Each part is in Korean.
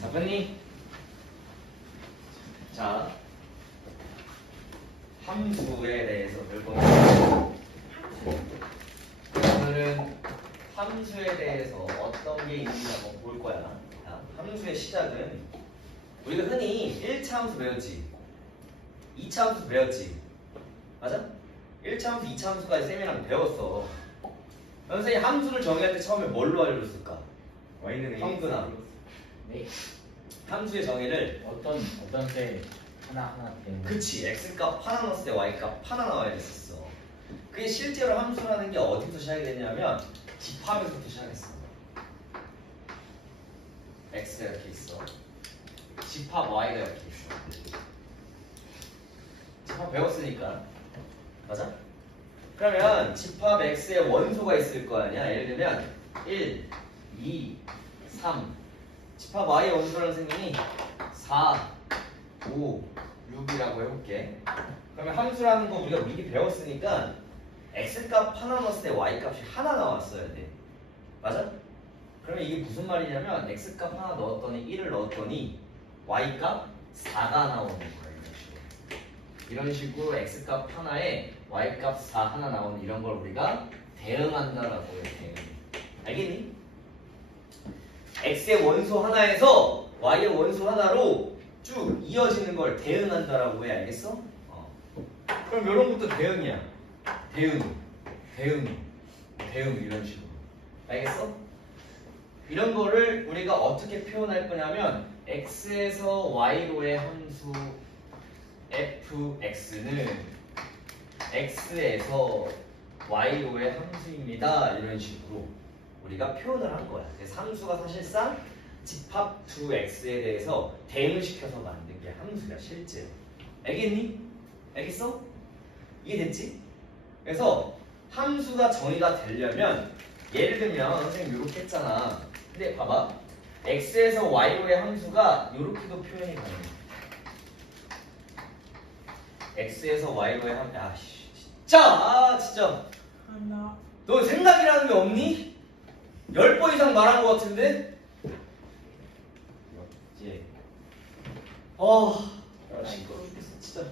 작가님. 자, 함수에 대해서 볼 겁니다. 오늘은 함수에 대해서 어떤 게 있는지 한번 볼 거야. 자, 함수의 시작은 우리가 흔히 1차 함수 배웠지, 2차 함수 배웠지, 맞아? 1차 함수, 2차 함수까지 쌤이랑 배웠어. 선생님 함수를 정의할 때 처음에 뭘로 알려줬을까? y는 형근아. 네. 함수의 정의를 어떤 때 하나 되는 거. 그치, x값 하나 넣었을 때 y값 하나 나와야 됐었어. 그게 실제로 함수라는 게 어디서 시작이 됐냐면 집합에서부터 시작했어. x가 이렇게 있어, 집합 y가 이렇게 있어. 집합 배웠으니까, 맞아? 그러면 집합 x의 원소가 있을 거 아니야. 예를 들면 1, 2, 3. 집합 y의 원소라는 선생님이 4, 5, 6이라고 해볼게. 그러면 함수라는 거 우리가 미리 배웠으니까 x값 하나 넣었을 때 y값이 하나 나왔어야 돼. 맞아? 그러면 이게 무슨 말이냐면 x값 하나 넣었더니 1을 넣었더니 y값 4가 나오는 거야. 이런 식으로 x값 하나에 y값 4 하나 나오는 이런 걸 우리가 대응한다라고 해요. 대응. 알겠니? x의 원소 하나에서 y의 원소 하나로 쭉 이어지는 걸 대응한다라고 해. 알겠어? 그럼 이런 것도 대응이야. 대응 이런 식으로. 알겠어? 이런 거를 우리가 어떻게 표현할 거냐면 x에서 y로의 함수 fx는 x에서 y로의 함수입니다. 이런 식으로 우리가 표현을 한 거야. 그래서 함수가 사실상 집합 2x에 대해서 대응시켜서 만든 게 함수야, 실제로. 알겠니? 알겠어? 이해됐지? 그래서 함수가 정의가 되려면 예를 들면 선생님 이렇게 했잖아. 근데 봐봐, x에서 y로의 함수가 이렇게도 표현이 가능해. x에서 y로의 함수. 진짜 너 생각이라는 게 없니? 10번 이상 말한 것 같은데? 예. 시끄러워 죽겠어 진짜.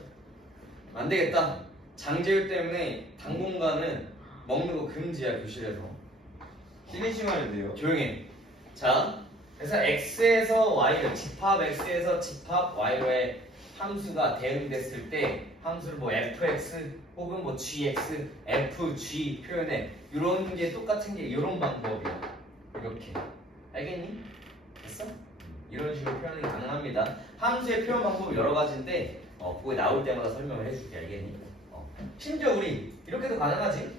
안 되겠다. 장제율 때문에 당분간은 먹는 거 금지야, 교실에서. 쉬는 시간에 돼요. 조용해. 자, 그래서 x에서 y로, 집합 x에서 집합 y로의 함수가 대응됐을 때 함수를 뭐 fx 혹은 뭐 gx, fg 표현해. 이런 게 똑같은 게 이런 방법이야. 이렇게. 알겠니? 됐어? 이런 식으로 표현이 가능합니다. 함수의 표현 방법이 여러 가지인데 그거 나올 때마다 설명을 해줄게. 알겠니? 심지어 우리 이렇게도 가능하지.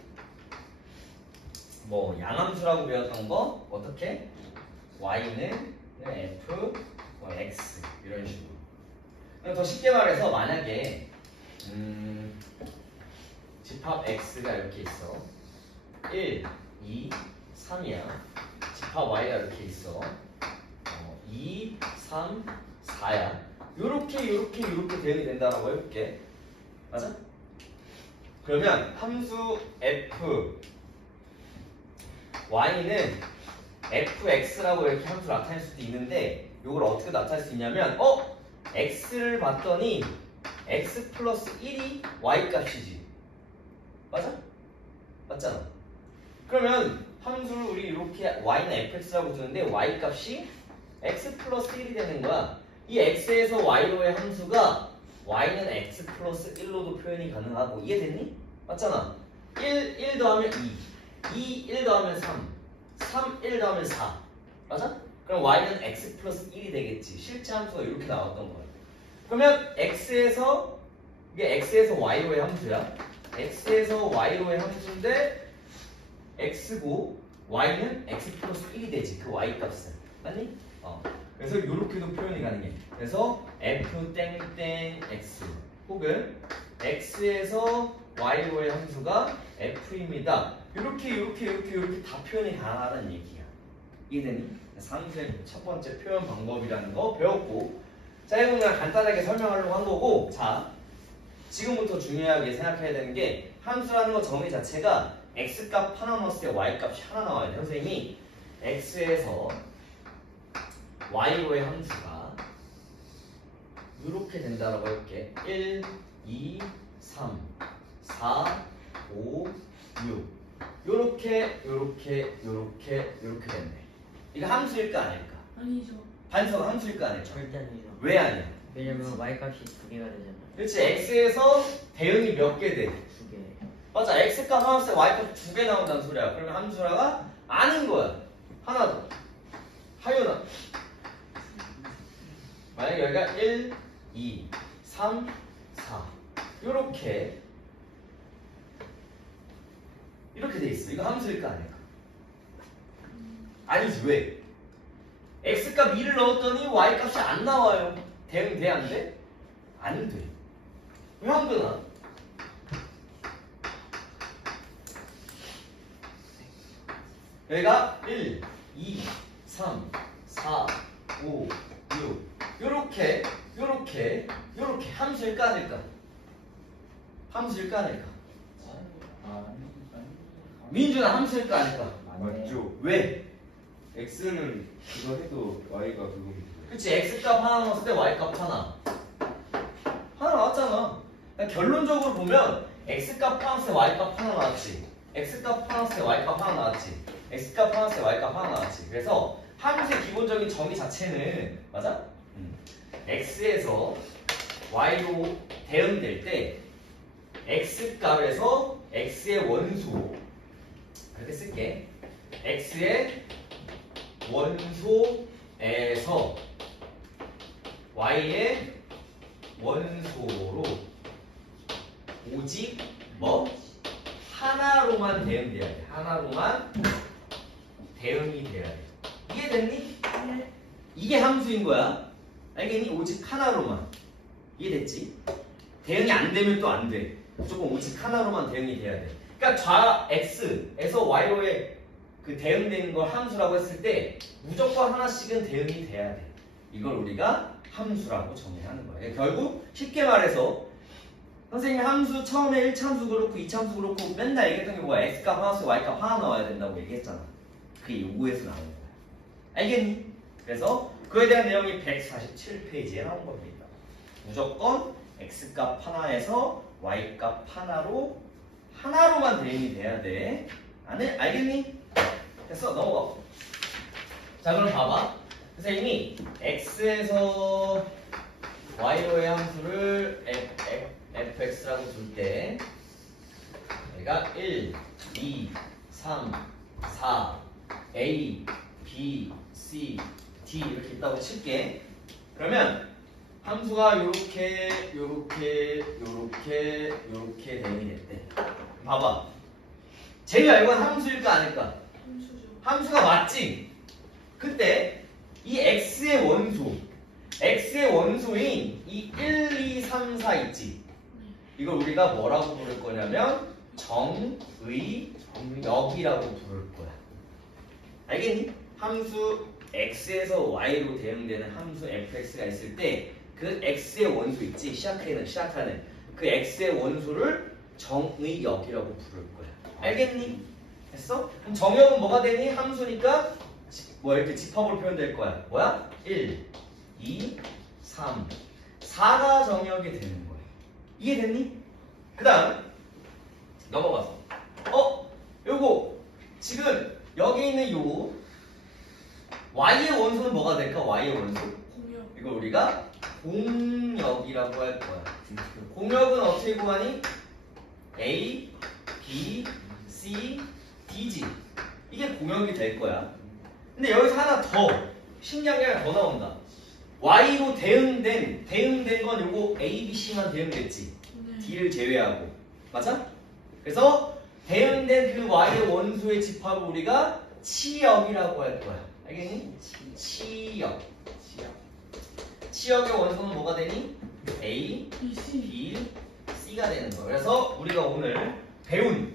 뭐 양함수라고 배웠던 거 어떻게? y는 f, x 이런 식으로. 더 쉽게 말해서 만약에 집합 x가 이렇게 있어. 1, 2, 3이야. 집합 y가 이렇게 있어. 2, 3, 4야. 요렇게 대응이 된다라고 해볼게. 맞아? 그러면 함수 f y는 fx라고 이렇게 함수를 나타낼 수도 있는데 이걸 어떻게 나타낼 수 있냐면 x를 봤더니 x 플러스 1이 y 값이지. 맞아? 맞잖아. 그러면 함수를 우리 이렇게 y는 fx라고 두는데 y 값이 x 플러스 1이 되는 거야. 이 x에서 y로의 함수가 y는 x 플러스 1로도 표현이 가능하고. 이해됐니? 맞잖아. 1 더하면 2, 1 더하면 3, 1 더하면 4. 맞아? 그럼 y는 x 플러스 1이 되겠지. 실제 함수가 이렇게 나왔던 거야. 그러면 x에서, 이게 x에서 y로의 함수야. x에서 y로의 함수인데 x고 y는 x 플러스 1이 되지. 그 y 값은. 맞니? 그래서 이렇게도 표현이 가능해. 그래서 f 땡땡 x 혹은 x에서 y로의 함수가 f입니다. 이렇게 다 표현이 가능하다는 얘기야. 이해되니? 함수의 첫 번째 표현 방법이라는 거 배웠고, 자, 이건 그냥 간단하게 설명하려고 한 거고. 자, 지금부터 중요하게 생각해야 되는 게 함수라는 거 정의 자체가 x값 하나 넣었을 때 y값이 하나 나와야 돼. 선생님이 x에서 y로의 함수가 이렇게 된다라고 할게. 1, 2, 3, 4, 5, 6 요렇게 됐네. 이거 함수일까 아닐까? 아니죠. 반서가 함수일까 아닐까? 절대 아니죠. 왜 아니야? 왜냐면 y값이 2개가 되잖아요. 그렇지. x에서 대응이 몇 개 돼? 2개. 맞아. x값 하나 때 y값 2개 나온다는 소리야. 그러면 함수라가 아닌 거야. 하나 더. 하윤아. 만약에 여기가 1, 2, 3, 4 요렇게 이렇게 돼 있어. 이거 함수일까 아닐까? 아니지. 왜? x값 2를 넣었더니 y값이 안 나와요. 대응 돼? 안 돼? 안 돼. 왜 안 되나? 여기가 1, 2, 3, 4, 5, 6 요렇게 함수일까 아닐까? 함수일까 아닐까? 민준아 함수일까 아닐까? 맞죠? 왜? x는 그거 해도 y가 그겁니다. 그치. x값 하나 넣었을 때 y값 하나 나왔잖아. 그러니까 결론적으로 보면 x값 하나 넣었을 때 y값 하나 나왔지. x값 하나 넣었을 때 y값 하나 나왔지. x값 하나 넣었을 때 y값 하나 나왔지. 그래서 함수의 기본적인 정의 자체는 맞아? x에서 y로 대응될 때 x값에서 x의 원소 이렇게 쓸게. x의 원소에서 y의 원소로 오직 뭐? 하나로만 대응돼야 돼. 하나로만 대응이 돼야 돼. 이해됐니? 네. 이게 함수인 거야. 알겠니? 오직 하나로만. 이해됐지? 대응이 안 되면 또 안 돼. 무조건 오직 하나로만 대응이 돼야 돼. 그러니까 좌 x에서 y로의 그 대응되는 걸 함수라고 했을 때 무조건 하나씩은 대응이 돼야 돼. 이걸 우리가 함수라고 정의하는 거예요. 결국 쉽게 말해서 선생님이 함수 처음에 1차함수 그렇고 2차함수 그렇고 맨날 얘기했던 게 뭐야? x값 하나 쓰고 y값 하나 나와야 된다고 얘기했잖아. 그게 요구에서 나오는 거야. 알겠니? 그래서 그에 대한 내용이 147페이지에 나온 겁니다. 무조건 x값 하나에서 y값 하나로만 대응이 돼야 돼. 알겠니? 됐어. 넘어가. 자, 그럼 봐봐. 선생님이 x에서 y로의 함수를 fx라고 둘 때 얘가 1, 2, 3, 4, a, b, c, d 이렇게 있다고 칠게. 그러면 함수가 요렇게 대응이 됐대. 봐봐. 제가 이건 함수일까 아닐까? 함수죠. 함수가 맞지? 그때 이 x의 원소인 이 1, 2, 3, 4 있지? 이걸 우리가 뭐라고 부를 거냐면 정의역이라고 부를 거야. 알겠니? 함수 x에서 y로 대응되는 함수 fx가 있을 때 그 x의 원소 있지? 시작하는 그 x의 원소를 정의역이라고 부를 거야. 알겠니? 됐어? 그럼 정의역은 뭐가 되니? 함수니까 뭐 이렇게 집합으로 표현될 거야. 뭐야? 1, 2, 3, 4가 정의역이 되는 거야. 이해됐니? 그 다음 넘어가서 요거 지금 여기 있는 요 y의 원소는 뭐가 될까? y의 원소 공역. 이걸 우리가 공역이라고 할 거야. 공역은 어떻게 구하니? A, B, C, D지. 이게 공역이 될 거야. 근데 여기서 하나 더 신기한 게 하나 더 나온다. Y로 대응된 건 요거 A, B, C만 대응됐지. 네. D를 제외하고. 맞아? 그래서 대응된 그 Y의 원소의 집합을 우리가 치역이라고 할 거야. 알겠니? 치역. 치역의 원소는 뭐가 되니? A, BC. B, C가 되는 거야. 그래서 우리가 오늘 배운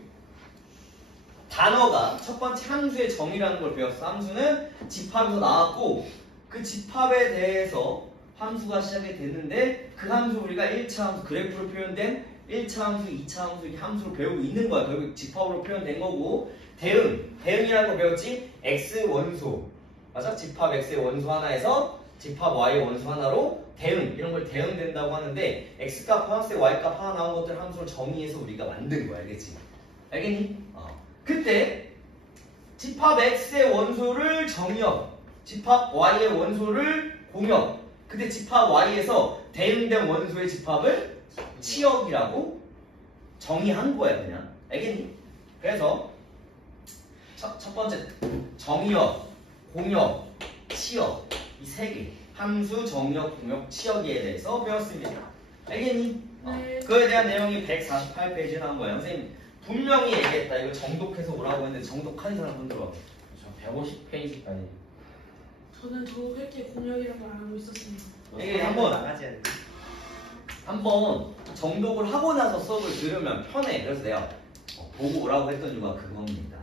단어가 첫 번째 함수의 정의라는 걸 배웠어. 함수는 집합에서 나왔고 그 집합에 대해서 함수가 시작이 됐는데 그 함수 우리가 1차 함수 그래프로 표현된 1차 함수, 2차 함수 이렇게 함수로 배우고 있는 거야. 결국 집합으로 표현된 거고 대응이라는 거 배웠지? X 원소 맞아? 집합 x의 원소 하나에서 집합 y의 원소 하나로 대응, 이런 걸 대응된다고 하는데 x값 하나씩 y값 하나 나온 것들 함수를 정의해서 우리가 만든 거야. 알겠지? 알겠니? 그때 집합 x의 원소를 정의역, 집합 y의 원소를 공역, 그때 집합 y에서 대응된 원소의 집합을 치역이라고 정의한 거야. 그냥 알겠니? 그래서 첫 번째 정의역, 공역, 치역 이 세 개 함수, 정역, 공역, 치역에 대해서 배웠습니다. 알겠니? 네. 그거에 대한 내용이 148페이지에 나온 거야. 선생님 분명히 얘기했다. 이거 정독해서 오라고 했는데 정독한 사람 손 들어. 저 150페이지까지. 저는 저렇게 공역이라는 걸 알고 있었습니다. 이게 한번 나가지 않나? 한번 정독을 하고 나서 수업을 들으면 편해. 그래서 내가 보고 오라고 했던 이유가 그겁니다.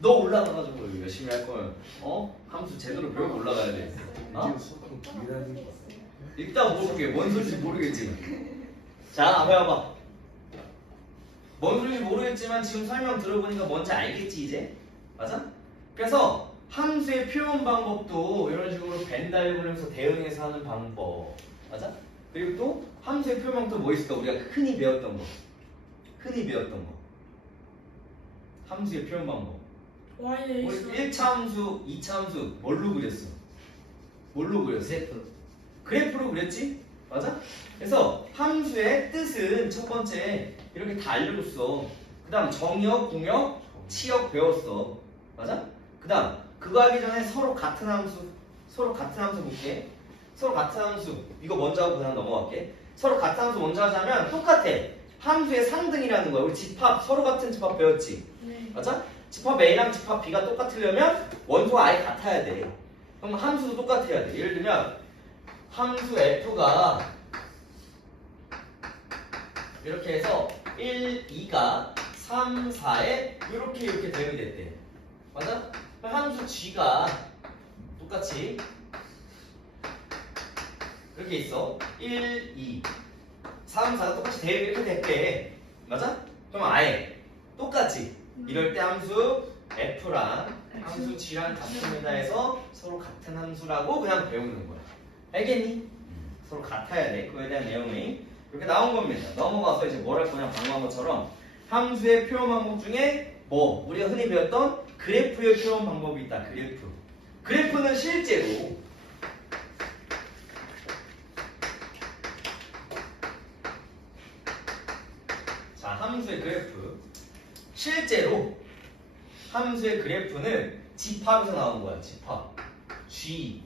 너 올라가가지고 열심히 할 거면 함수 제대로 배우고 올라가야 돼. 이제 수업은 기다리는 거. 이따 물어볼게. 뭔 소리인지 모르겠지. 자, 배워봐. 뭔 소리인지 모르겠지만 지금 설명 들어보니까 뭔지 알겠지 이제? 맞아? 그래서 함수의 표현 방법도 이런 식으로 벤 다이어그램에서 대응해서 하는 방법. 맞아? 그리고 또 함수의 표현 방법도 뭐 있을까? 우리가 흔히 배웠던 거. 함수의 표현 방법. Y의 우리 X 1차 함수, 2차 함수 뭘로 그렸어? 그래프. 그래프로 그렸지? 맞아? 그래서 함수의 뜻은 첫 번째 이렇게 다 알려줬어. 그 다음 정역, 공역, 치역 배웠어. 맞아? 그 다음 그거 하기 전에 서로 같은 함수 볼게. 서로 같은 함수 이거 먼저 하고 그냥 넘어갈게. 서로 같은 함수 먼저 하자면 똑같아. 함수의 상등이라는 거야. 우리 집합, 서로 같은 집합 배웠지? 네. 맞아? 집합 A랑 집합 B가 똑같으려면 원소가 아예 같아야 돼. 그럼 함수도 똑같아야 돼. 예를 들면 함수 F가 이렇게 해서 1, 2가 3, 4에 이렇게 대응이 됐대. 맞아? 그럼 함수 G가 똑같이 이렇게 있어. 1, 2, 3, 4가 똑같이 대응이 이렇게 됐대. 맞아? 그럼 아예 똑같이 이럴 때 함수 F랑 함수 G랑 같습니다 해서 서로 같은 함수라고 그냥 배우는 거야. 알겠니? 서로 같아야 돼. 그거에 대한 내용이 이렇게 나온 겁니다. 넘어가서 이제 뭘 할 거냐 방금 한 것처럼 함수의 표현 방법 중에 뭐 우리가 흔히 배웠던 그래프의 표현 방법이 있다. 그래프는 실제로 자 함수의 그래프 실제로 함수의 그래프는 집합에서 나온 거야. 집합 G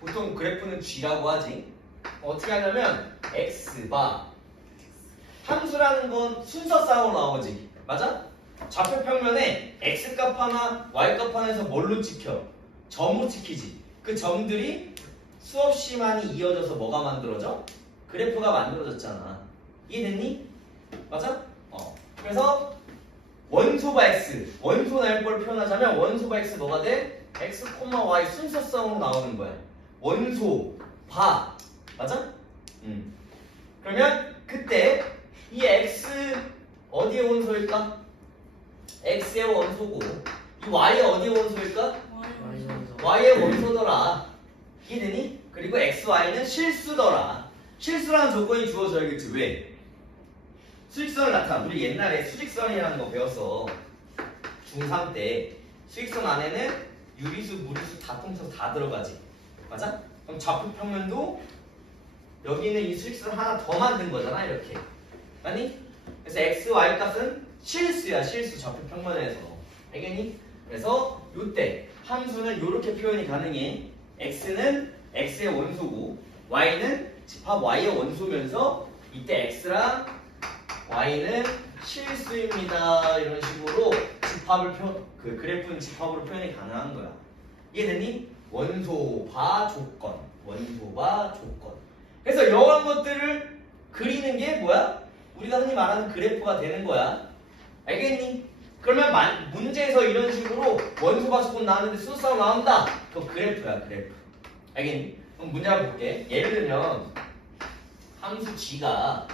보통 그래프는 G라고 하지. 어떻게 하냐면 X바 함수라는 건 순서 싸움으로 나오지. 맞아? 좌표평면에 X값 하나, Y값 하나에서 뭘로 찍혀? 점으로 찍히지. 그 점들이 수없이 많이 이어져서 뭐가 만들어져? 그래프가 만들어졌잖아. 이해됐니? 맞아? 그래서 원소바 X, 원소 나올 걸 표현하자면 원소바 X 뭐가 돼? X, Y 순서성으로 나오는 거야. 원소, 바, 맞아? 그러면 그때 이 X 어디의 원소일까? X의 원소고 이 Y의 어디의 원소일까? Y의 원소더라. 이해되니? 그리고 X, Y는 실수더라. 실수라는 조건이 주어져야겠지. 왜? 수직선을 나타나. 우리 옛날에 수직선이라는 거 배웠어. 중3 때 수직선 안에는 유리수, 무리수 다 통째로 다 들어가지. 맞아? 그럼 좌표평면도 여기는 이 수직선 하나 더 만든 거잖아. 이렇게 맞니? 그래서 x, y 값은 실수야. 실수 좌표평면에서. 알겠니? 그래서 요때 함수는 이렇게 표현이 가능해. x는 x의 원소고 y는 집합 y의 원소면서 이때 x랑 y는 실수입니다. 이런 식으로 집합을 그래프는 집합으로 표현이 가능한 거야. 이해됐니? 원소바 조건. 그래서 이러한 것들을 그리는 게 뭐야? 우리가 흔히 말하는 그래프가 되는 거야. 알겠니? 그러면 문제에서 이런 식으로 원소바 조건 나왔는데 순서가 나온다. 그거 그래프야. 그래프. 알겠니? 그럼 문제 한번 볼게. 예를 들면 함수 g가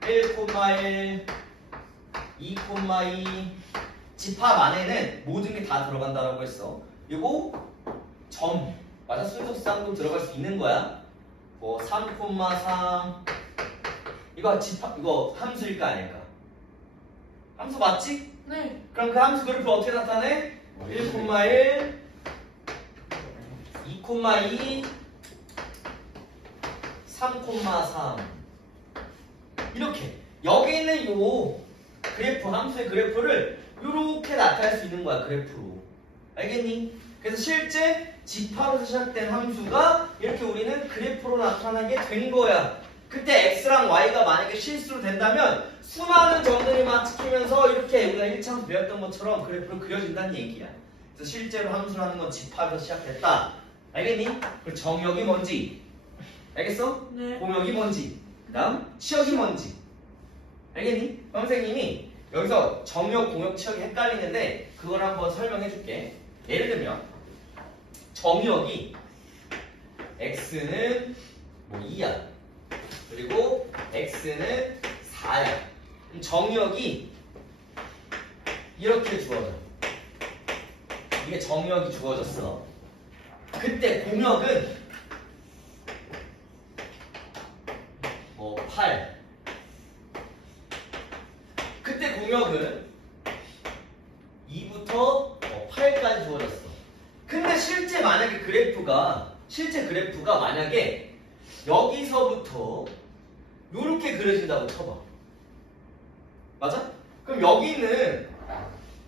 1,1, 2,2, 집합 안에는 모든 게 다 들어간다라고 했어. 이거 점 맞아? 순서쌍도 들어갈 수 있는 거야. 뭐 3,3 이거 집합 이거 함수일까 아닐까? 함수 맞지? 네. 그럼 그 함수 그래프 어떻게 나타내? 1,1 2,2 3,3 이렇게 여기 있는 요 그래프 함수의 그래프를 이렇게 나타낼 수 있는 거야 그래프로. 알겠니? 그래서 실제 집합에서 시작된 함수가 이렇게 우리는 그래프로 나타나게 된 거야. 그때 x랑 y가 만약에 실수로 된다면 수많은 점들이 막 찍히면서 이렇게 우리가 1차에서 배웠던 것처럼 그래프로 그려진다는 얘기야. 그래서 실제로 함수라는 건 집합에서 시작됐다. 알겠니? 그리고 정역이 뭔지 알겠어? 네. 공역이 뭔지 그 다음 치역이 뭔지 알겠니? 선생님이 여기서 정역, 공역, 치역이 헷갈리는데 그걸 한번 설명해 줄게. 예를 들면 정역이 x는 뭐 2야 그리고 x는 4야. 그럼 정역이 이렇게 주어져. 이게 정역이 주어졌어. 그때 공역은 뭐 8. 그때 공역은 2부터 8까지 주어졌어. 근데 실제 만약에 실제 그래프가 만약에 여기서부터 요렇게 그려진다고 쳐봐. 맞아? 그럼 여기 있는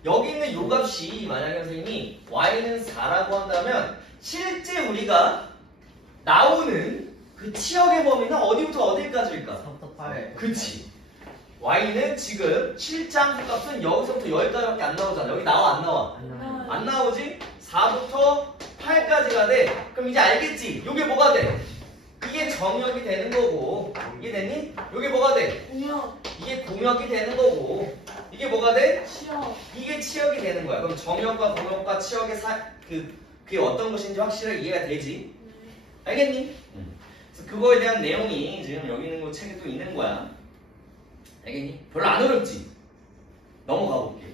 요 값이 만약에 선생님이 y는 4라고 한다면 실제 우리가 나오는 그 치역의 범위는 어디부터 어디까지일까? 3부터 8. 그치. y는 지금 실제 함수 값은 여기서부터 여기까지밖에 안 나오잖아. 여기 나와 안 나와? 안 나오지? 4부터 8까지가 돼. 그럼 이제 알겠지? 이게 뭐가 돼? 이게 정역이 되는 거고. 이게 됐니? 이게 뭐가 돼? 공역, 이게 공역이 되는 거고. 이게 뭐가 돼? 치역. 이게 치역이 되는 거야. 그럼 정역과 공역과 치역의 그게 어떤 것인지 확실하게 이해가 되지? 네. 알겠니? 그래서 그거에 대한 내용이 지금 여기 있는 거 책에 또 있는 거야. 알겠니? 별로 안 어렵지? 넘어가 볼게.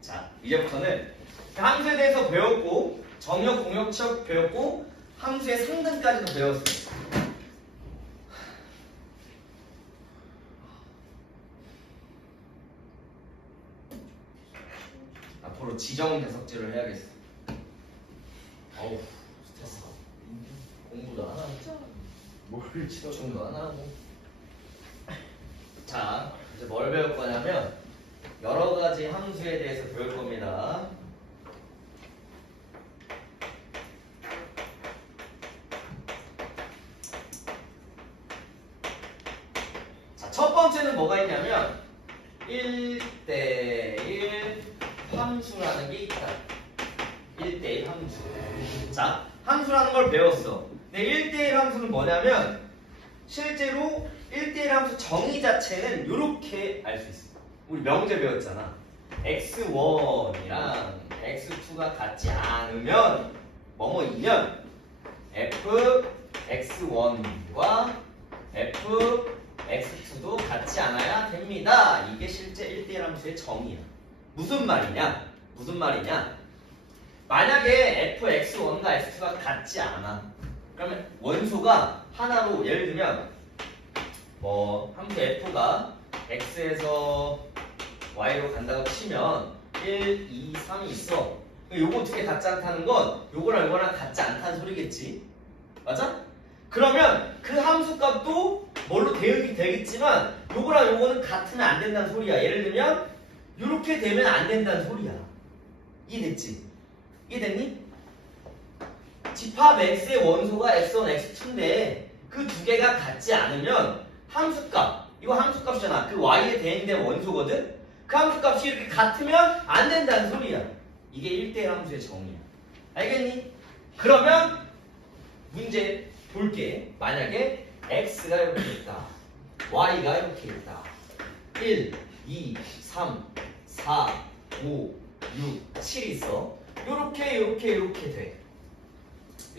자, 이제부터는 함수에 대해서 배웠고 정역, 공역, 치역 배웠고 함수의 상등까지도 배웠어. 앞으로 지정 배석제를 해야겠어. 어우, 스트레스. 공부도 안 하고 진짜. 뭘 치러 집중도 안 하고. 자, 이제 뭘 배울 거냐면 여러 가지 함수에 대해서 배울 겁니다. 자, 첫 번째는 뭐가 있냐면 1대1 함수라는 게 있다. 1대1 함수. 자, 함수라는 걸 배웠어. 근데 1대1 함수는 뭐냐면 실제로 1대1 함수 정의 자체는 이렇게 알 수 있어. 우리 명제 배웠잖아. x1이랑 x2가 같지 않으면 뭐뭐이면 f x1과 f x2도 같지 않아야 됩니다. 이게 실제 1대1 함수의 정의야. 무슨 말이냐? 만약에 f x1과 x2가 같지 않아. 그러면 원소가 하나로 예를 들면 뭐 함수 f가 x에서 y로 간다고 치면 1, 2, 3이 있어. 요거 두 개 같지 않다는 건 요거랑 요거랑 같지 않다는 소리겠지. 맞아? 그러면 그 함수 값도 뭘로 대응이 되겠지만 요거랑 요거는 같으면 안 된다는 소리야. 예를 들면 요렇게 되면 안 된다는 소리야. 이해됐지? 이해됐니? 집합 x의 원소가 x1, x2인데 그 두 개가 같지 않으면 함수값, 이거 함수값이잖아. 그 y에 대응된 원소거든? 그 함수값이 이렇게 같으면 안 된다는 소리야. 이게 1대1 함수의 정의야. 알겠니? 그러면 문제 볼게. 만약에 x가 이렇게 있다. y가 이렇게 있다. 1, 2, 3, 4, 5, 6, 7 있어. 요렇게 돼.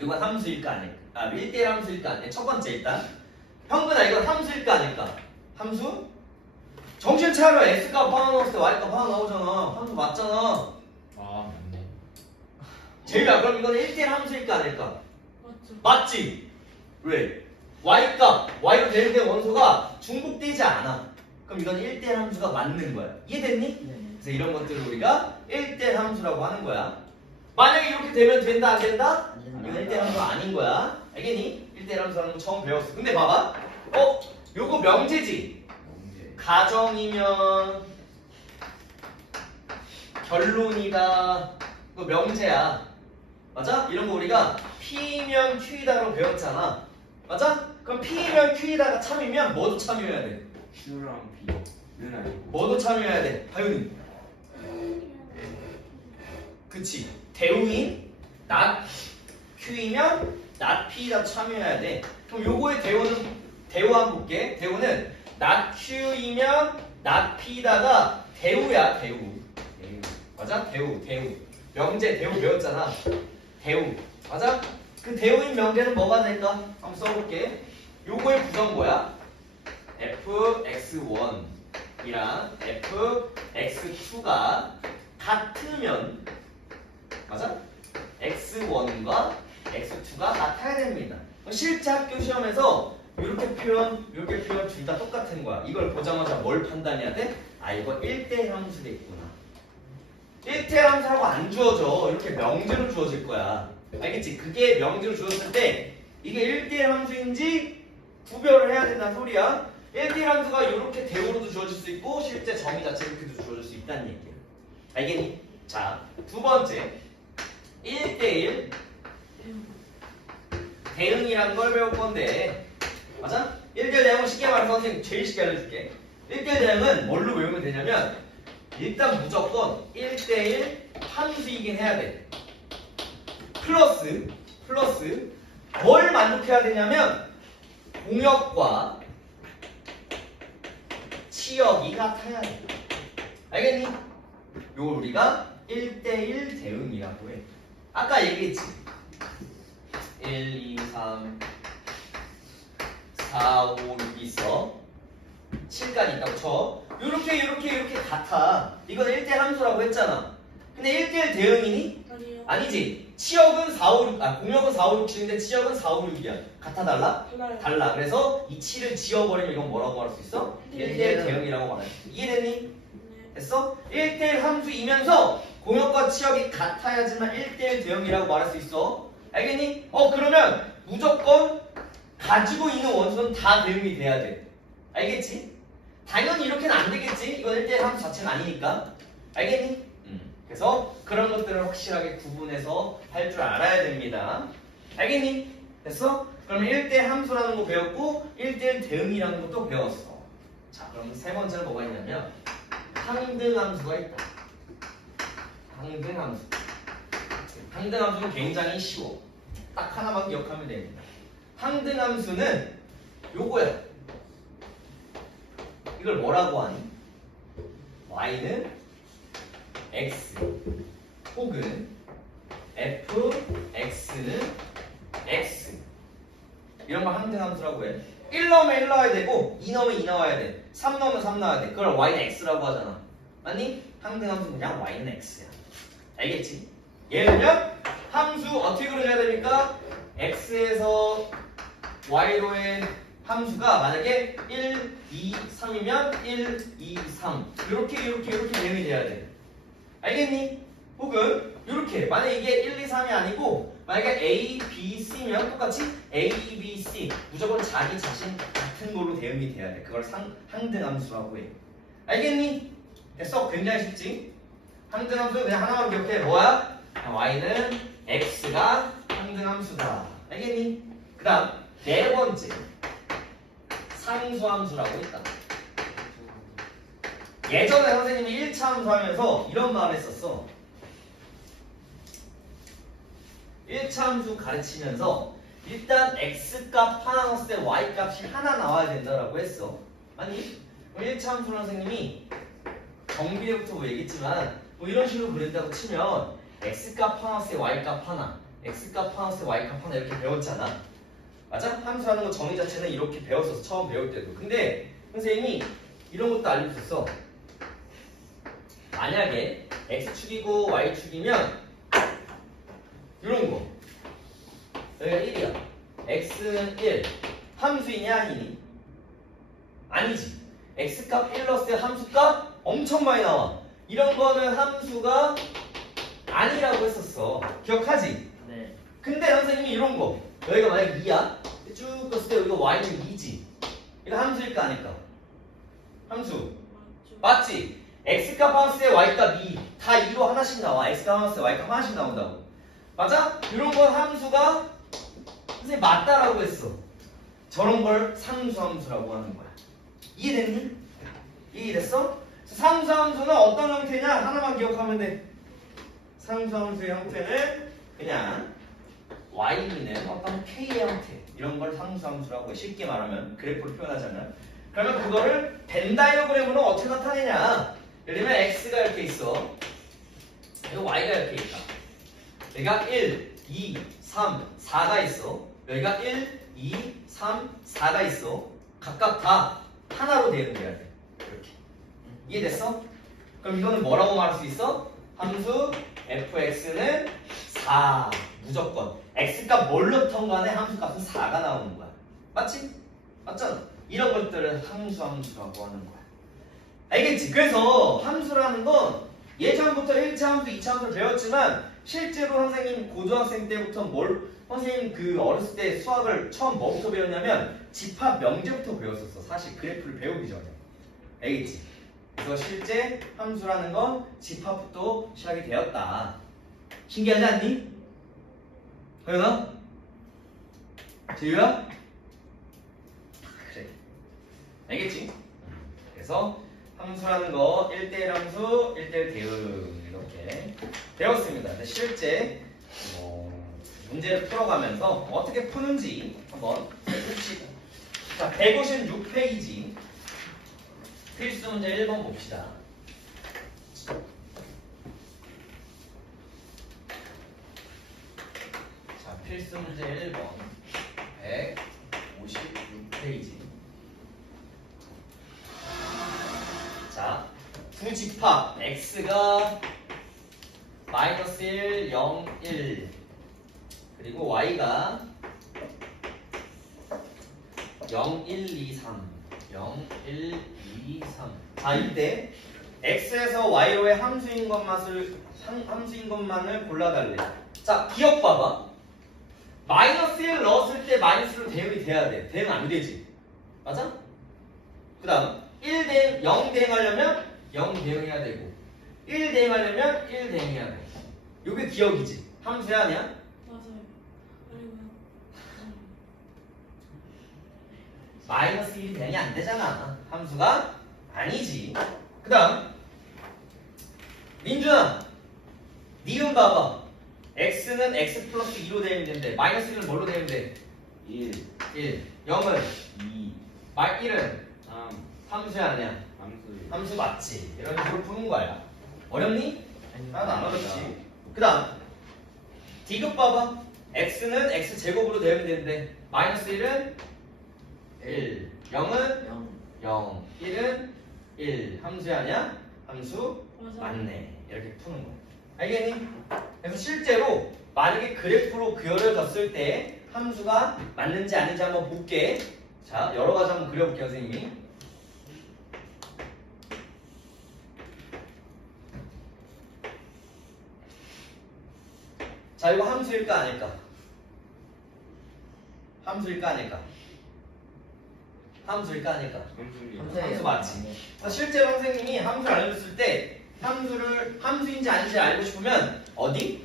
이건 함수일까 아닐까? 1대1 함수일까 아닐까? 첫 번째 일단 평균아 이건 함수일까 아닐까? 함수? 정신 차려. x값 하나 넣었을 때 y값 하나 나오잖아. 함수 맞잖아. 아 맞네. 제이야 그럼 이건 1대1 함수일까 아닐까? 맞죠? 맞지? 왜? y값, y로 대응된 원소가 중복되지 않아. 그럼 이건 1대1 함수가 맞는 거야. 이해됐니? 네. 그래서 이런 것들을 우리가 1대1 함수라고 하는 거야. 만약에 이렇게 되면 된다 안 된다? 안 된다. 이건 1대1 함수가 아닌 거야. 알겠니? 1대1 함수라는 거 처음 배웠어. 근데 봐봐. 요거 명제지? 문제. 가정이면 결론이다. 이거 명제야. 맞아? 이런 거 우리가 P면 Q이다로 배웠잖아. 맞아? 그럼 P면 Q이다가 참이면 뭐도 참여해야 돼? Q랑 B는 아니고 뭐도 참여해야 돼? 다윤이. 그치. 대우인 not Q이면 not P다 참여해야 돼. 그럼 요거의 대우 한번 볼게. 대우는 not Q이면 not P다가 대우야. 대우. 맞아? 대우. 명제 대우 배웠잖아. 대우. 맞아? 그 대우인 명제는 뭐가 될까? 한번 써볼게. 요거의 구성 뭐야? fx1이랑 fx2가 같으면 맞아? x1과 x2가 같아야 됩니다. 실제 학교 시험에서 이렇게 표현 둘 다 똑같은 거야. 이걸 보자마자 뭘 판단해야 돼? 아 이거 1대1 함수겠구나. 1대1 함수라고 안 주어져. 이렇게 명제로 주어질 거야. 알겠지? 그게 명제로 주어졌을 때 이게 1대1 함수인지 구별을 해야 된다는 소리야. 1대1 함수가 이렇게 대우로도 주어질 수 있고 실제 정의 자체 이렇게도 주어질 수 있다는 얘기야. 알겠니? 자, 두 번째 1대1 대응이란 걸 배울 건데 맞아? 1대1 대응은 쉽게 말해서 선생님 제일 쉽게 알려줄게. 1대1 대응은 뭘로 외우면 되냐면 일단 무조건 1대1 함수이긴 해야 돼. 플러스 뭘 만족해야 되냐면 공역과 치역이 같아야 돼. 알겠니? 요걸 우리가 1대1 대응이라고 해. 아까 얘기했지. 1, 2, 3, 4, 5, 6 있어. 7까지 있다고 쳐. 요렇게 같아. 이건 1대1 함수라고 했잖아. 근데 1대1 대응이니? 아니요. 아니지. 치역은 4, 5, 6, 공역은 4, 5, 6, 7인데 치역은 4, 5, 6이야. 같아 달라? 달라요. 달라. 그래서 이 7을 지워버리면 이건 뭐라고 말할 수 있어? 1대1 대응이라고 말할 수 있어. 이해됐니? 네. 됐어? 1대1 함수이면서 공역과 치역이 같아야지만 1대1 대응이라고 말할 수 있어. 알겠니? 그러면 무조건 가지고 있는 원소는 다 대응이 돼야 돼. 알겠지? 당연히 이렇게는 안 되겠지? 이건 1대1 함수 자체가 아니니까. 알겠니? 그래서 그런 것들을 확실하게 구분해서 할 줄 알아야 됩니다. 알겠니? 됐어? 그러면 1대1 함수라는 거 배웠고 1대1 대응이라는 것도 배웠어. 자, 그럼 세 번째는 뭐가 있냐면 항등함수가 있다. 항등함수. 항등함수는 굉장히 쉬워. 딱 하나만 기억하면 됩니다. 항등함수는 요거야. 이걸 뭐라고 하니? y는 x 혹은 fx는 x 이런 걸 항등함수라고 해. 1 넣으면 1 넣어야 되고 2 넣으면 2 넣어야 돼. 3 넣으면 3 넣어야 돼. 그걸 y는 x라고 하잖아. 맞니? 항등함수는 그냥 y는 x야. 알겠지? 예를 들면 함수 어떻게 그려줘야 됩니까? x에서 y로의 함수가 만약에 1, 2, 3이면 1, 2, 3 이렇게 대응이 돼야 돼. 알겠니? 혹은 이렇게 만약에 이게 1, 2, 3이 아니고 만약에 A, B, C면 똑같이 A, B, C 무조건 자기 자신 같은 걸로 대응이 돼야 돼. 그걸 항등함수라고 해. 알겠니? 됐어? 굉장히 쉽지? 항등함수 그냥 하나만 기억해. 뭐야? y는 x가 항등함수다. 알겠니? 그 다음 네 번째 상수함수라고 있다. 예전에 선생님이 1차 함수 하면서 이런 말을 했었어. 1차 함수 가르치면서 일단 x값 하나 넣었을 때 y값이 하나 나와야 된다라고 했어. 아니 1차 함수 선생님이 정비례부터 뭐 얘기했지만 뭐 이런 식으로 그린다고 치면 x값 하나 넣었을 때 y값 하나 x값 하나 넣었을 때 y값 하나 이렇게 배웠잖아. 맞아? 함수하는 거 정의 자체는 이렇게 배웠었어. 처음 배울 때도. 근데 선생님이 이런 것도 알려줬어. 만약에 x축이고 y축이면 이런 거 여기가 1이야. x는 1 함수이냐 아니니? 아니지. x값 1 넣었을 때 함수값 엄청 많이 나와. 이런 거는 함수가 아니라고 했었어. 기억하지? 네. 근데 선생님이 이런 거 여기가 만약에 2야 쭉 떴을 때 여기가 y는 2지. 이거 함수일까 아닐까? 함수 맞지? x값 하나씩 y값 2 다 2로 하나씩 나와. x값 하나씩 y값 하나씩 나온다고. 맞아? 이런 건 함수가 선생님 맞다라고 했어. 저런 걸 상수함수라고 하는 거야. 이해됐니? 이해됐어? 상수함수는 어떤 형태냐? 하나만 기억하면 돼. 상수함수의 형태는 그냥 y는 어떤 k의 형태 이런 걸 상수함수라고 해. 쉽게 말하면 그래프로 표현하자면. 그러면 그거를 벤 다이어그램으로 어떻게 나타내냐? 예를 들면 x가 이렇게 있어. 그리고 y가 이렇게 있다. 여기가 1, 2, 3, 4가 있어. 여기가 1, 2, 3, 4가 있어. 각각 다 하나로 대응돼야 돼. 이렇게. 이해됐어? 그럼 이거는 뭐라고 말할 수 있어? 함수 fx는 4 무조건. x값 뭘 넣던 간에 함수값은 4가 나오는 거야. 맞지? 맞잖아. 이런 것들을 함수라고 하는 거야. 알겠지? 그래서 함수라는 건 예전부터 1차 함수, 2차 함수를 배웠지만 실제로 선생님 고등학생 때부터 선생님 그 어렸을 때 수학을 처음 뭐부터 배웠냐면 집합 명제부터 배웠었어. 사실 그래프를 배우기 전에. 알겠지? 그래서 실제 함수라는 건 집합부터 시작이 되었다. 신기하지 않니? 허연아? 재유야? 그래. 알겠지? 그래서 함수라는 거 1대1 함수, 1대1 대응 이렇게 배웠습니다. 근데 실제 문제를 풀어가면서 어떻게 푸는지 한번 봅시다. 자, 156페이지 필수 문제 1번 봅시다. 자, 필수 문제 1번 156페이지. 자, 두 집합 x가 마이너스 1, 0, 1 그리고 y가 0, 1, 2, 3 0, 1, 2, 3 자, 이때 x에서 y로의 함수인 것만을 골라달래. 자, 기억 봐봐. 마이너스 1 넣었을 때 마이너스로 대응이 돼야 돼. 대응 안 되지. 맞아? 그 다음 1 대응, 0 대응하려면 0 대응해야 되고 1 대응하려면 1 대응해야 돼. 요게 기억이지. 함수야 아니야? 맞아요. 그리고 마이너스 1이 대응이 안 되잖아. 함수가 아니지. 그 다음 민준아 니은 봐봐. x는 x 플러스 2로 대응되는데 마이너스 1은 뭘로 대응돼? 1, 1 0은 2, 1은 3, 함수야 아니야? 함수. 함수 맞지. 이런 식으로 푸는 거야. 어렵니? 하나도 안 어렵지. 아닙니다. 그 다음 디귿 봐봐. x는 x제곱으로 대응되는데 마이너스 1은 1 0은 0. 0 1은 1 함수야 아니야? 함수 맞아요. 맞네. 이렇게 푸는 거야. 알겠니? 그래서 실제로 만약에 그래프로 그려졌을 때 함수가 맞는지 아닌지 한번 볼게. 자, 여러 가지 한번 그려볼게요, 선생님이. 자, 이거 함수일까 아닐까? 함수일까 아닐까? 함수일까 아닐까? 함수입니다. 함수 맞지? 실제로 선생님이 함수를 알려줬을 때 함수인지 아닌지 알고 싶으면 어디?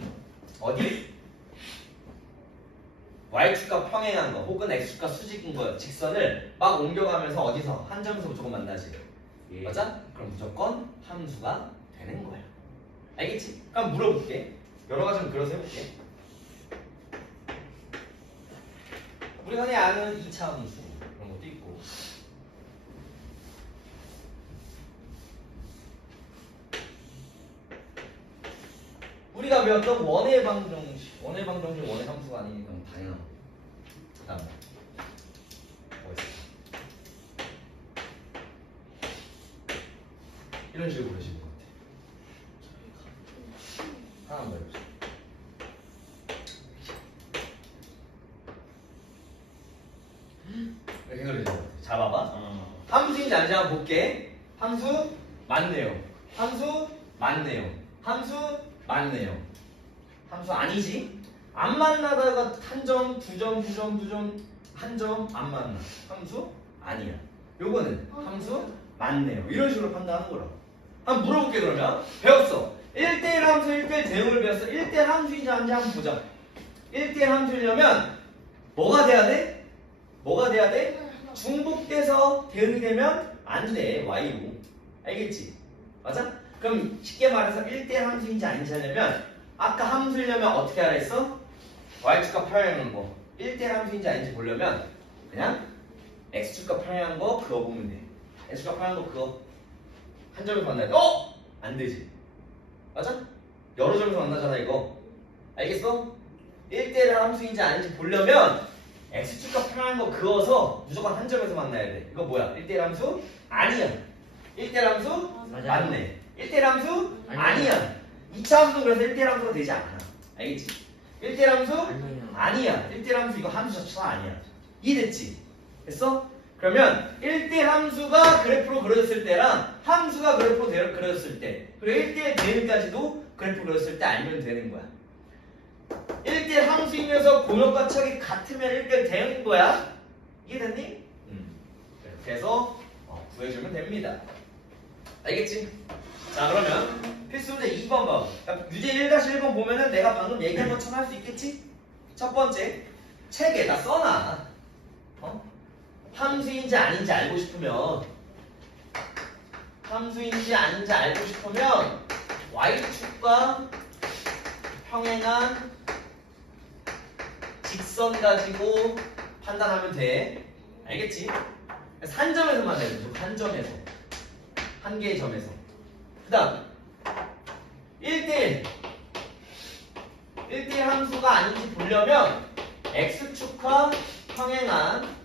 y축과 평행한 거 혹은 x축과 수직인 거 직선을 막 옮겨가면서 어디서? 한 점에서 무조건 만나지. 예. 맞아? 그럼 무조건 함수가 되는 거야. 알겠지? 그럼 물어볼게. 여러 가지 좀 그려서 해볼게. 우리가 흔히 아는 2차 함수 그런 것도 있고. 우리가 배웠던 원의 방정식, 원의 함수가 아닌 건 당연한 거. 그다음에 뭐 있어? 이런 식으로 그려지는 것 같아. 하나만 더 해보자. 이렇게 그려지는 것 같아. 잘 봐봐. 함수인지 아닌지 한번 볼게. 함수 맞네요. 함수 맞네요. 함수 맞네요. 함수 아니지? 안 만나다가 한 점, 두 점, 두 점, 두 점, 한 점 안 만나. 함수 아니야. 요거는 함수 맞네요. 이런 식으로 판단하는 거라고. 한번 물어볼게 그러면. 배웠어. 1대1 함수 1대1 대응을 배웠어. 1대1 함수인지 아닌지 한번 보자. 1대1 함수려면 뭐가 돼야 돼? 뭐가 돼야 돼? 중복돼서 대응이 되면 안 돼. y로. 알겠지? 맞아? 그럼 쉽게 말해서 1대1 함수인지 아닌지 하려면 아까 함수려면 어떻게 하라 했어? y축과 평행한 거. 1대1 함수인지 아닌지 보려면 그냥 x축과 평행한 거 그거 보면 돼. x축과 평행한 거 그거 한 점에서 만나야 돼. 어? 안 되지. 맞아? 여러 점에서 만나잖아 이거. 알겠어? 1대1 함수인지 아닌지 보려면 x축과 평행한 거 그어서 무조건 한 점에서 만나야 돼. 이거 뭐야? 1대1 함수? 아니야. 1대1 함수? 맞아요. 맞네. 1대1 함수? 아니야. 아니야. 2차 함수는 그래서 1대1 함수가 되지 않아. 알겠지? 1대1 함수? 아니에요. 아니야. 1대1 함수 이거 함수 자체가 아니야. 이해됐지? 됐어? 그러면 1대1 함수가 그래프로 그려졌을 때랑 함수가 그래프로 그려졌을 때 그리고 1대1 대응까지도 그래프로 그려졌을 때 알면 되는 거야. 1대1 함수이면서 공역과 척이 같으면 1대1 대응인 거야. 이해됐니? 이렇게 해서 구해주면 됩니다. 알겠지? 자 그러면 필수 문제 2번 봐. 그러니까 유제 1-1번 보면은 내가 방금 얘기한 것처럼 할 수 있겠지? 첫 번째 책에다 써놔. 함수인지 아닌지 알고 싶으면 y축과 평행한 직선 가지고 판단하면 돼. 알겠지? 그래서 한 점에서 만나야 돼. 한 점에서. 한 개의 점에서. 그 다음 1대1 함수가 아닌지 보려면 x축과 평행한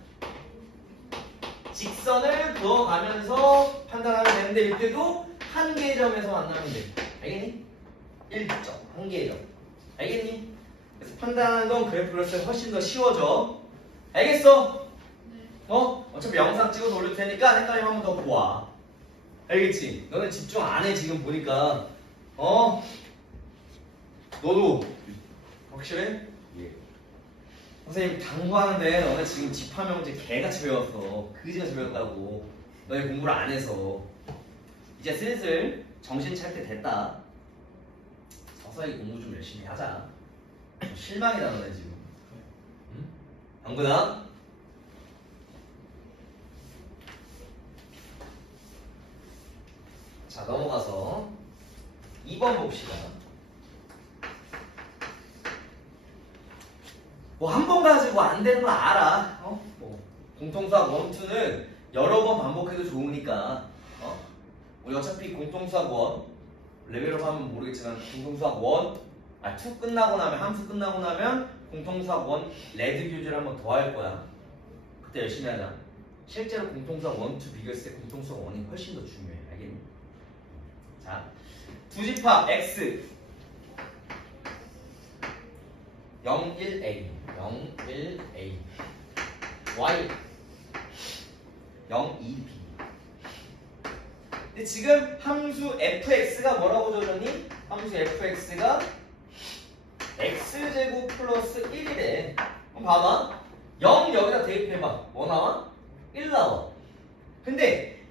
직선을 그어가면서 판단하면 되는데 이때도 한 개의 점에서 만나면 돼. 알겠니? 1점, 한 개의 점. 알겠니? 그래서 판단하는 건 그래프를 쓸 때 훨씬 더 쉬워져. 알겠어? 어차피 영상 찍어서 올릴 테니까 헷갈리면 한 번 더 보아. 알겠지? 너네 집중 안 해 지금 보니까. 너도 확실해? 예. 선생님 당부하는데 너네 지금 집합명제 개같이 배웠어. 그지같이 배웠다고. 너네 공부를 안 해서. 이제 슬슬 정신 차릴 때 됐다. 서서히 공부 좀 열심히 하자. 실망이다 너네 지금. 응? 당구나. 자 넘어가서 2번 봅시다. 뭐 한 번 가지고 안 되는 거 알아. 뭐 공통수학 1, 2는 여러 번 반복해도 좋으니까. 우리 어차피 공통수학 1 레벨업 하면 모르겠지만 공통수학 2 끝나고 나면 함수 끝나고 나면 공통수학 1 레드 교재를 한번 더 할 거야. 그때 열심히 하자. 실제로 공통수학 1, 2 비교했을 때 공통수학 1이 훨씬 더 중요해. 알겠니? 자, 두 집합 x 0, 1a 0, 1a y 0, 2b. 근데 지금 함수 fx가 뭐라고 적었니? 함수 fx가 x제곱 플러스 1이래. 그럼 봐봐. 0 여기다 대입해봐. 뭐 나와? 1 나와. 근데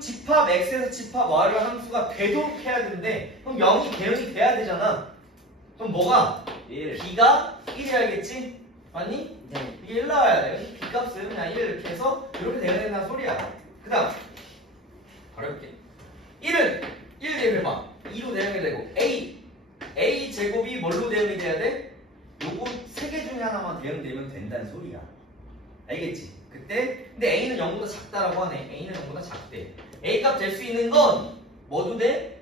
집합 x에서 집합 y로 함수가 되도록 해야 되는데 그럼 0이 대응이 돼야 되잖아. 그럼 뭐가? 1. b가 1이야겠지? 맞니? 네. 이게 1 나와야 돼. b 값은 그냥 1 이렇게 해서 이렇게 돼야 된다는 소리야. 그 다음 바로 해볼게. 1은 1 대입해봐. 2로 대응이 되고 a 제곱이 뭘로 대응이 돼야 돼? 요거 세 개 중에 하나만 대응되면 된다는 소리야. 알겠지? 그때 근데 a는 0보다 작다라고 하네. a는 0보다 작대. a 값 될 수 있는 건 뭐도 돼?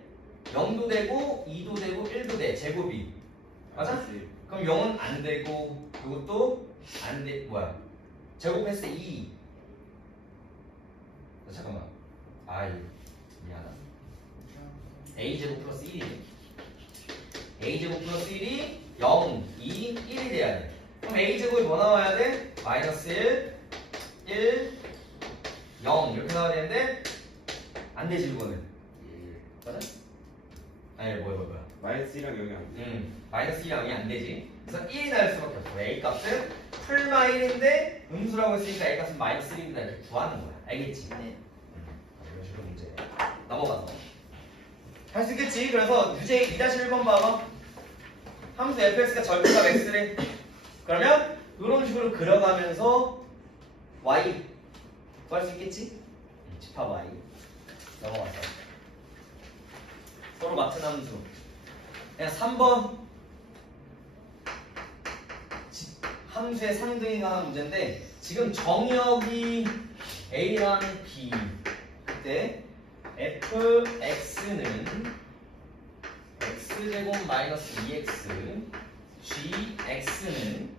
0도 되고 2도 되고 1도 돼. 제곱이. 맞아? 그럼 0은 안 되고 이것도 안 돼. 뭐야? 제곱했을 때 2. 잠깐만. 아이 미안하다. a제곱 플러스 1이지. a제곱 플러스 1이 0, 2, 1이 돼야 돼. 그럼 a제곱이 뭐 나와야 돼? 마이너스 1, 0 이렇게 나와야 되는데 안 되지 이거는. 맞아? 아니 뭐야. 마이너스 1이랑 0이 안 돼. 마이너스 1이 0이 안 되지. 그래서 1이 나올 수밖에 없어. a 값은 풀마 1인데 음수라고 했으니까 a 값은 마이너스 1입니다. 이렇게 구하는 거야. 알겠지? 네. 이런 식으로 문제. 넘어가서 할 수 있겠지. 그래서 유제 2-1번 봐봐. 함수 fx가 절대값 x래. 그러면 이런 식으로 그려가면서 y 구할 수 있겠지? 집합 y. 넘어가서 서로 같은 함수. 그냥 3번 함수의 상등이 관한 문제인데 지금 정역이 a랑 b 그때 fx는 x제곱 마이너스 2x gx는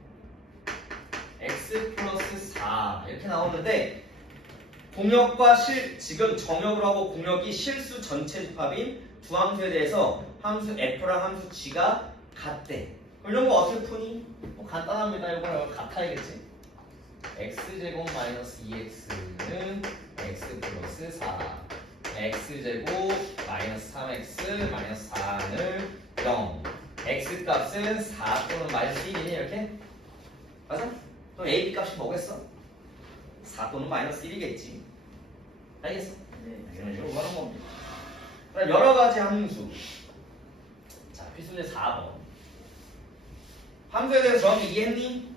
x 플러스 4 이렇게 나오는데 공역과 지금 정역을 하고 공역이 실수 전체 집합인 두 함수에 대해서 함수 f랑 함수 g가 같대. 그럼 이런 거 어떻게 푸니? 뭐 간단합니다. 이거 같아야겠지. x제곱 마이너스 2x는 x 플러스 4 x제곱 마이너스 3x 마이너스 4는 0 x값은 4 또는 마이너스 1이니 이렇게? 맞아? 그럼 a, b 값이 뭐겠어? 4 또는 마이너스 1이겠지. 알겠어? 네. 이런 식으로 하는 겁니다. 그럼 여러 가지 함수. 자, 필수문제 4번. 함수에 대해서 정확히 이해했니?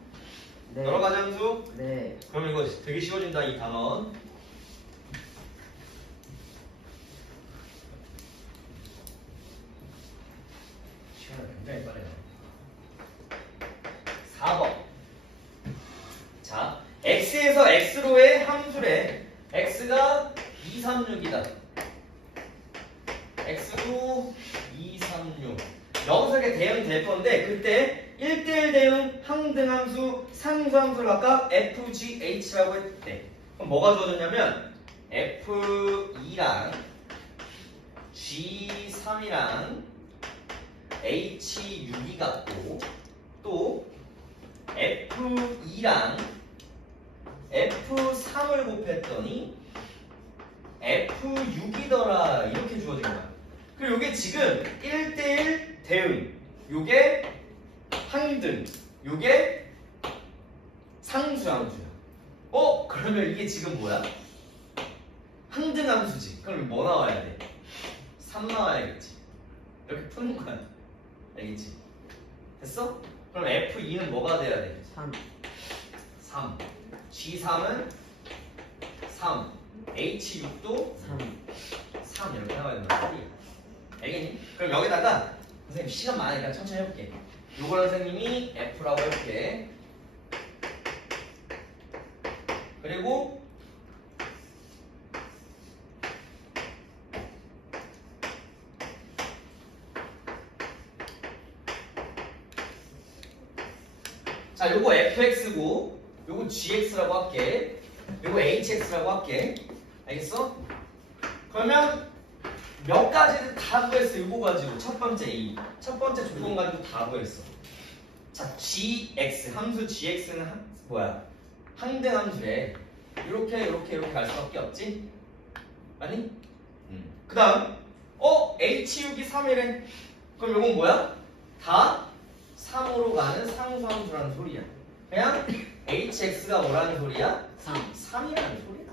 네. 여러 가지 함수? 네. 그럼 이거 되게 쉬워진다, 이 단원. 시간이 굉장히 빠르네. 4번. 자, x에서 x로의 함수래. x가 236이다. x로 236. 여기서 이렇게 대응이 될 건데 그때 1대1 대응 항등함수 상수함수를 각각 fgh라고 했대. 그럼 뭐가 주어졌냐면 f2랑 g3이랑 h6이 같고 또 f2랑 f3을 곱했더니 f6이더라 이렇게 주어진 거야. 그리고 이게 지금 1대1 대응, 요게 항등, 요게 상수함수야. 그러면 이게 지금 뭐야? 항등함수지. 그럼 뭐 나와야 돼? 3 나와야겠지. 이렇게 푸는 거야. 알겠지? 됐어? 그럼 F2는 뭐가 돼야 돼? 3. 3. G3은 3. H6도 3 이렇게 나와야 된단 말이야. 알겠니? 그럼 여기다가 선생님 시간 많으니까 천천히 해볼게. 요걸 선생님이 F라고 해볼게. 그리고 자, 요거 fx고 요거 gx라고 할게. 요거 hx라고 할게. 알겠어? 그러면 몇 가지를 다 구했어. 요거 가지고 첫 번째 A, 첫 번째 조건 가지고 다 구했어. 자, gx 함수 gx는 항등 함수래. 이렇게 갈 수밖에 없지? 아니? 그 다음 h6이 3이래. 그럼 요건 뭐야? 다 3으로 가는 상수함수라는 소리야. 그냥 hx가 뭐라는 소리야? 3이라는 소리야.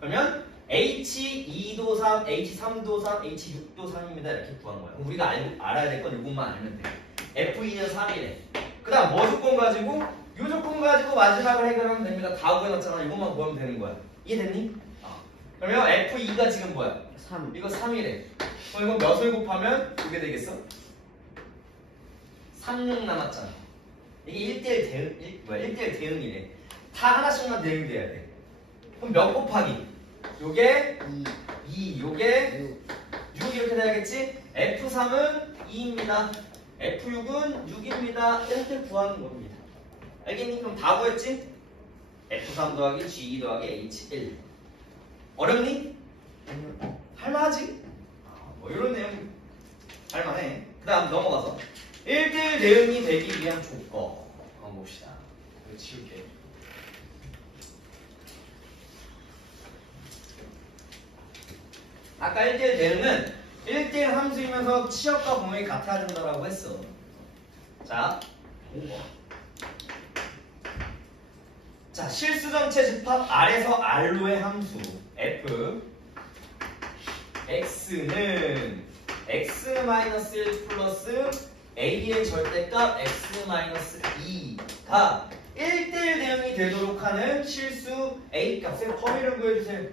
그러면 h2도 3, h3도 3, h6도 3입니다. 이렇게 구한 거야. 우리가 알아야 될 건 이것만 알면 돼. f2는 3이래. 그 다음 뭐 조건 가지고? 요 조건 가지고 마지막을 해결하면 됩니다. 다 구해놨잖아. 이것만 구하면 되는 거야. 이해됐니? 그러면 f2가 지금 뭐야? 3. 이거 3이래. 그럼 이거 몇을 곱하면 이게 되겠어? 36 남았잖아. 이게 1대1 대응이래. 다 하나씩만 대응돼야 돼. 그럼 몇 곱하기? 요게 2, 요게 6 이렇게 돼야겠지? F3은 2입니다. F6은 6입니다. 이렇게 구하는 겁니다. 알겠니? 그럼 다 구했지? F3 더하기 G2 더하기 H1. 어렵니? 할만하지? 뭐 이런 내용 할만해. 그 다음 넘어가서 1대1 대응이 되기 위한 조건 한번 봅시다. 이거 지울게. 아까 1대1 대응은 1대1 함수이면서 치역과 범위가 같아야 된다고 했어. 자, 자, 실수전체 집합 R에서 R로의 함수 f x는 x-1 플러스 a의 절대값 x-2가 1대1 대응이 되도록 하는 실수 a 값의 범위를 구해주세요.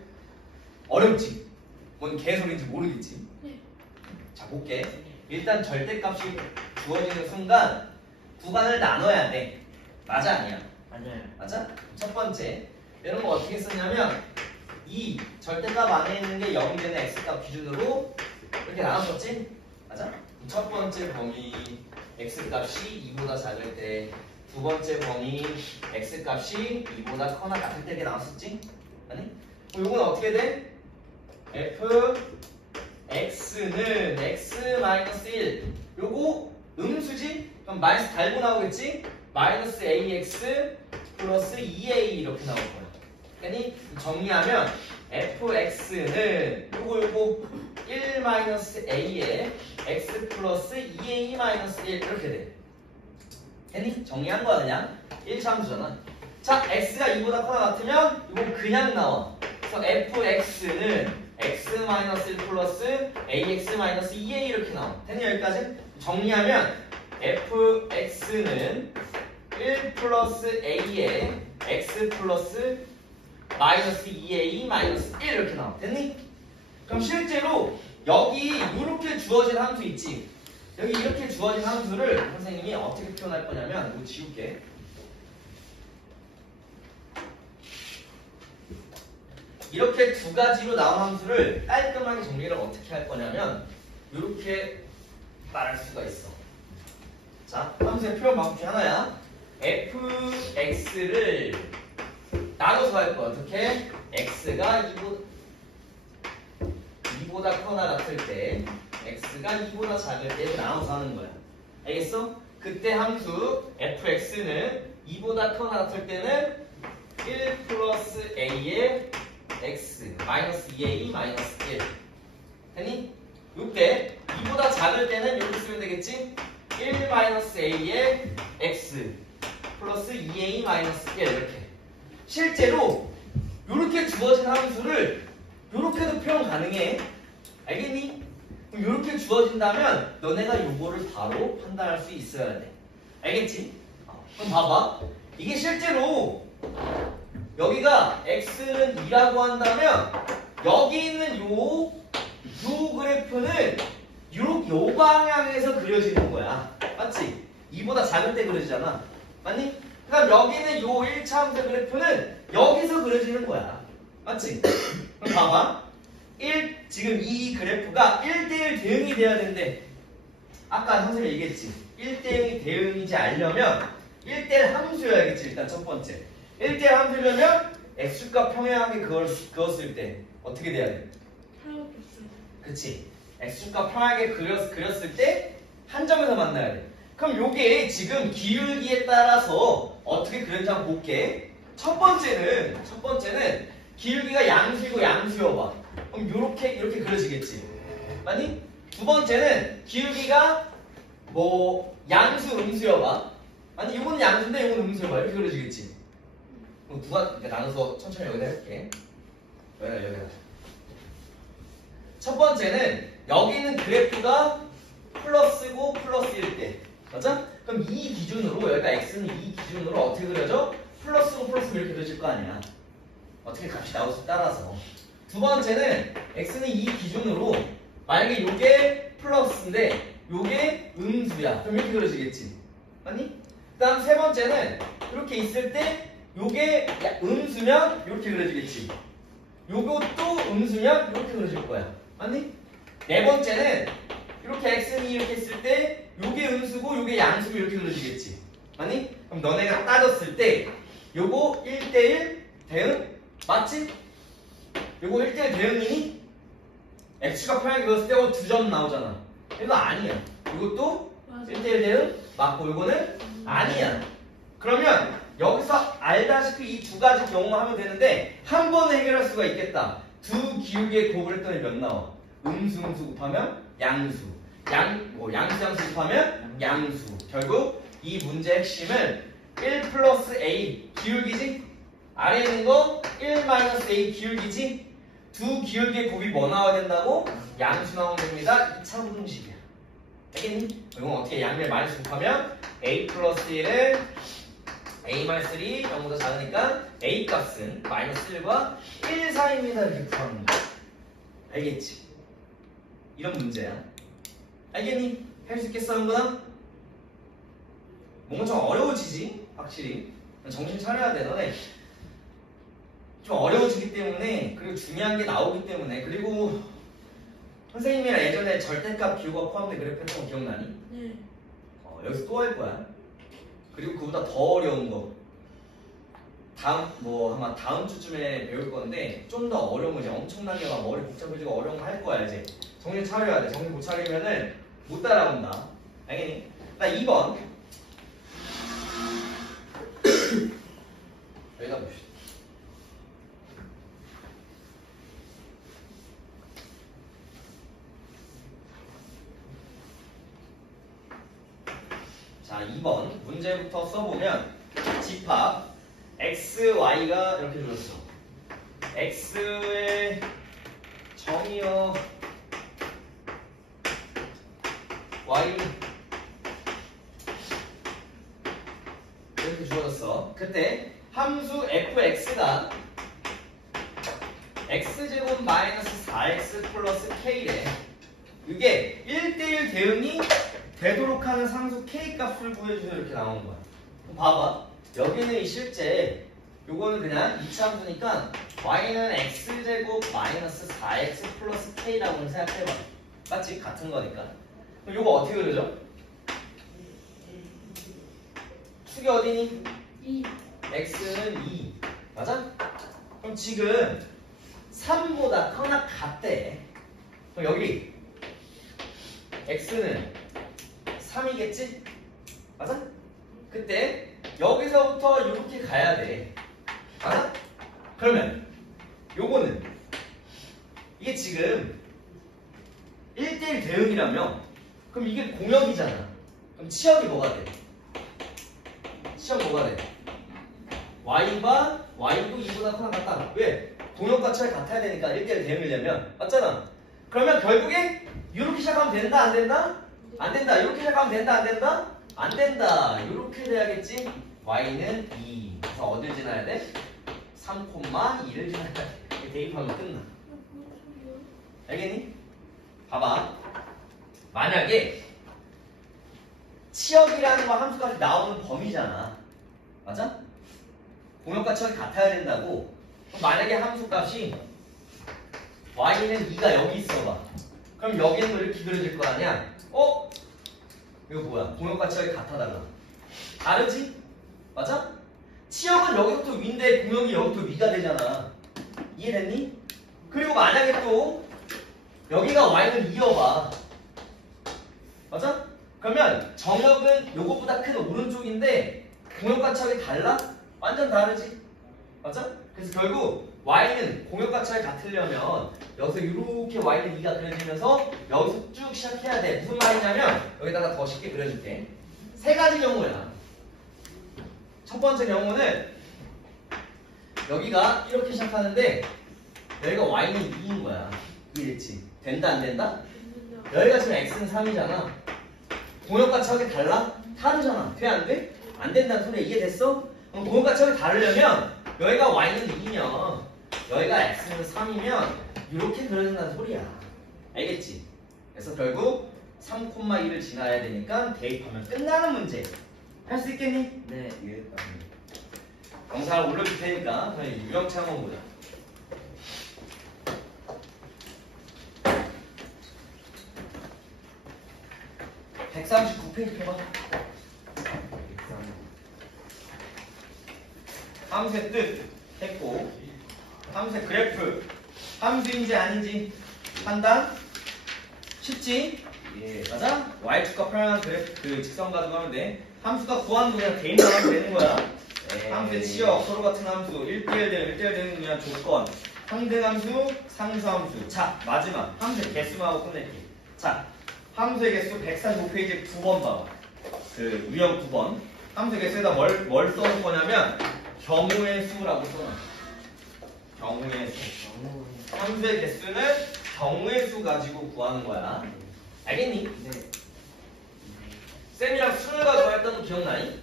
어렵지? 뭔 개소리인지 모르겠지? 네. 자, 볼게. 일단 절대값이 주어지는 순간 구간을 나눠야 돼. 맞아, 아니야? 맞아요. 맞아? 첫 번째, 이런 거 어떻게 쓰냐면 이 절대값 안에 있는 게 0이 되는 x값 기준으로 이렇게 나눴었지? 맞아? 첫 번째 범위 x값이 2보다 작을 때, 두 번째 범위 x값이 2보다 커나 같을 때 이렇게 나눴었지? 아니? 그럼 요건 어떻게 돼? f x는 x-1 요거 음수지? 그럼 마이너스 달고 나오겠지? 마이너스 ax 플러스 2a 이렇게 나올 거야. 그러니 정리하면 fx는 요거 1-a에 x 플러스 2a-1 이렇게 돼. 됐니? 정리한 거야 그냥. 1차 함수잖아. 자, x가 2보다 커나 같으면 이건 그냥 나와. 그래서 fx는 x-1 플러스 ax-2a 이렇게 나와. 됐니? 여기까지? 정리하면 fx는 1 플러스 a에 x 플러스 마이너스 2a 마이너스 1 이렇게 나와. 됐니? 그럼 실제로 여기 이렇게 주어진 함수 있지? 여기 이렇게 주어진 함수를 선생님이 어떻게 표현할 거냐면 이거 지울게. 이렇게 두 가지로 나온 함수를 깔끔하게 정리를 어떻게 할 거냐면 이렇게 말할 수가 있어. 자, 함수의 표현 방법 중 하나야. fx를 나눠서 할 거야. 어떻게? x가 2보다 커나 같을 때, x가 2보다 작을 때 나눠서 하는 거야. 알겠어? 그때 함수 fx는 2보다 커나 같을 때는 1 플러스 a의 x 마이너스 2a 마이너스 1. 됐니? 이때 2보다 작을 때는 이렇게 쓰면 되겠지? 1 마이너스 a의 x 플러스 2a 마이너스 1 이렇게. 실제로 이렇게 주어진 함수를 이렇게도 표현 가능해. 알겠니? 그럼 이렇게 주어진다면 너네가 요거를 바로 판단할 수 있어야 돼. 알겠지? 그럼 봐봐. 이게 실제로 여기가 x는 2라고 한다면 여기 있는 요 그래프는 요 방향에서 그려지는 거야. 맞지? 2보다 작을 때 그려지잖아. 맞니? 그럼 여기는 요 1차 함수 그래프는 여기서 그려지는 거야. 맞지? 그럼 봐봐. 지금 이 그래프가 1대1 대응이 돼야 된대. 아까 선생님이 얘기했지. 1대1 대응인지 알려면 1대1 함수여야겠지. 일단 첫 번째. 1대1 함수려면 x값 평행하게 그었을 때 어떻게 돼야 돼? 하나밖에 없어요. 그치? x값 평행하게 그렸을 때 한 점에서 만나야 돼. 그럼 요게 지금 기울기에 따라서 어떻게 그렸는지 한번 볼게. 첫 번째는 기울기가 양수이고 양수여봐. 그럼 이렇게 그려지겠지. 맞니? 두 번째는 기울기가 뭐 양수 음수여봐. 아니 이건 양수인데 이건 음수여봐. 이렇게 그려지겠지. 그럼 누가 나눠서 천천히 여기다 해볼게. 여기다. 첫 번째는 여기 있는 그래프가 플러스고 플러스일 때. 맞아? 그럼 이 기준으로 여기가 x는 이 기준으로 어떻게 그려져? 플러스고 플러스고 이렇게 그려질 거 아니야. 어떻게 값이 나올지 따라서. 두 번째는 x는 이 기준으로 만약에 요게 플러스인데 요게 음수야. 그럼 이렇게 그려지겠지. 맞니? 그 다음 세 번째는 이렇게 있을 때 요게 음수면 이렇게 그려지겠지. 요것도 음수면 이렇게 그려질 거야. 맞니? 네 번째는 이렇게 x는 이렇게 있을 때 요게 음수고 요게 양수고 이렇게 그려지겠지. 맞니? 그럼 너네가 따졌을 때 요거 1대1 대응? 맞지? 요거 1대1 대응이니? x가 평행 그었을 때 2점 나오잖아. 이거 아니야. 이것도 맞아. 1대1 대응 맞고 이거는 아니야. 그러면 여기서 알다시피 이 두 가지 경우만 하면 되는데 한 번에 해결할 수가 있겠다. 두 기울기의 곱을 했더니 몇 나와? 음수 곱하면 양수. 양수 곱하면 양수. 결국 이 문제의 핵심은 1 플러스 a 기울기지? 아래에 있는 거 1 마이너스 a 기울기지? 두 기울기의 곱이 뭐 나와야 된다고? 양수 나오면 됩니다. 2차 부등식이야. 알겠니? 이건 어떻게 양면 마이너스 곱하면 a 플러스 1을 a-1이 0보다 작으니까 a 값은 마이너스 1과 1 사이입니다. 이렇게 구하는 거야. 알겠지? 이런 문제야. 알겠니? 할 수 있겠어, 한구나? 뭔가 좀 어려워지지? 확실히. 정신 차려야 돼, 너네. 좀 어려워지기 때문에, 그리고 중요한 게 나오기 때문에, 그리고 선생님이랑 예전에 절대값 기호가 포함된 그래프 했던 거 기억나니? 네. 여기서 또 할 거야. 그리고 그보다 더 어려운 거. 아마 다음 주쯤에 배울 건데, 좀 더 어려운 거 이제 엄청나게 막 머리 복잡해지고 어려운 거 할 거야, 이제. 정신 차려야 돼. 정신 못 차리면은 못 따라온다. 알겠니? 나 2번. 여기다 봅시다. 자, 2번 문제부터 써보면 집합 x, y가 이렇게 주었어. x의 점이요 y 이렇게 주어졌어. 그때 함수 fx가 x제곱 마이너스 4x 플러스 k래. 이게 1대1 대응이 되도록 하는 상수 k 값을 구해주세요. 이렇게 나오는 거야. 그럼 봐봐. 여기는 실제 요거는 그냥 2차 함수니까 y는 x제곱 마이너스 4x 플러스 k라고 생각해봐. 맞지? 같은 거니까. 그럼 요거 어떻게 그려져? 축이 어디니? 2. x는 2. 맞아? 그럼 지금 3보다 크거나 같대. 그럼 여기 x는 3이겠지? 맞아? 그때 여기서부터 이렇게 가야 돼. 맞아? 그러면 요거는 이게 지금 1대1 대응이라며 그럼 이게 공역이잖아. 그럼 치역이 뭐가 돼? 치역 뭐가 돼? y도 2보다 크거나 같다. 왜? 공역과 치역이 같아야 되니까 1대1 대응이려면. 맞잖아? 그러면 결국에 이렇게 시작하면 된다? 안 된다? 안 된다. 이렇게 시작하면 된다? 안 된다? 안 된다. 이렇게 돼야겠지? y는 2. 그래서 어딜 지나야 돼? 3,2를 지나야 돼. 이렇게 대입하면 끝나. 알겠니? 봐봐. 만약에 치역이라는 거 함수까지 나오는 범위잖아. 맞아? 공역과 치역이 같아야 된다고. 그럼 만약에 함수값이 y는 2가 여기 있어봐. 그럼 여기는 또 이렇게 그려질 거 아니야? 이거 뭐야? 공역과 치역이 같아달라. 다르지? 맞아? 치역은 여기부터 위인데 공역이 여기부터 위가 되잖아. 이해됐니? 그리고 만약에 또 여기가 y는 2여봐. 맞아? 그러면 정역은 요것보다 큰 오른쪽인데 공역과 치역이 달라? 완전 다르지? 맞아? 그래서 결국 y는 공역과 치역이 같으려면 여기서 이렇게 y는 2가 그려지면서 여기서 쭉 시작해야 돼. 무슨 말이냐면 여기다가 더 쉽게 그려줄게. 세 가지 경우야. 첫 번째 경우는 여기가 이렇게 시작하는데 여기가 y는 2인 거야. 이해됐지? 된다 안 된다? 여기가 지금 x는 3이잖아. 공역과 치역이 달라? 다르잖아. 돼 안 돼? 안 된다는 소리 이해됐어? 그럼 공역과 치역이 다르려면 여기가 y는 2면 여기가 x는 3이면 이렇게 그려진다는 소리야. 알겠지? 그래서 결국 3,2를 지나야 되니까 대입하면 끝나는 문제. 할 수 있겠니? 네. 이해했다. 영상을 올려줄 테니까 그냥 유형체 한번 보자. (139페이지) 펴봐. 함수의 뜻 했고 함수의 그래프 함수인지 아닌지 판단 쉽지? 예. 맞아? y축과 평행한 그 직선 가지고 하면 돼. 함수가 구하는 거 그냥 개인만 하면 되는 거야. 함수의 치역, 서로 같은 함수, 1대1 되는 1대1 되는 그냥 조건, 상등함수, 상수함수. 자, 마지막 함수의 개수만 하고 끝낼게. 자, 함수의 개수 145페이지 9번 봐봐. 그 유형 9번. 함수의 개수에다 뭘 써놓을 거냐면 경우의 수라고 써놔. 경우의 수. 함수의 개수는 경우의 수 가지고 구하는 거야. 알겠니? 네. 쌤이랑 수를 가지고 했던 거 기억나니?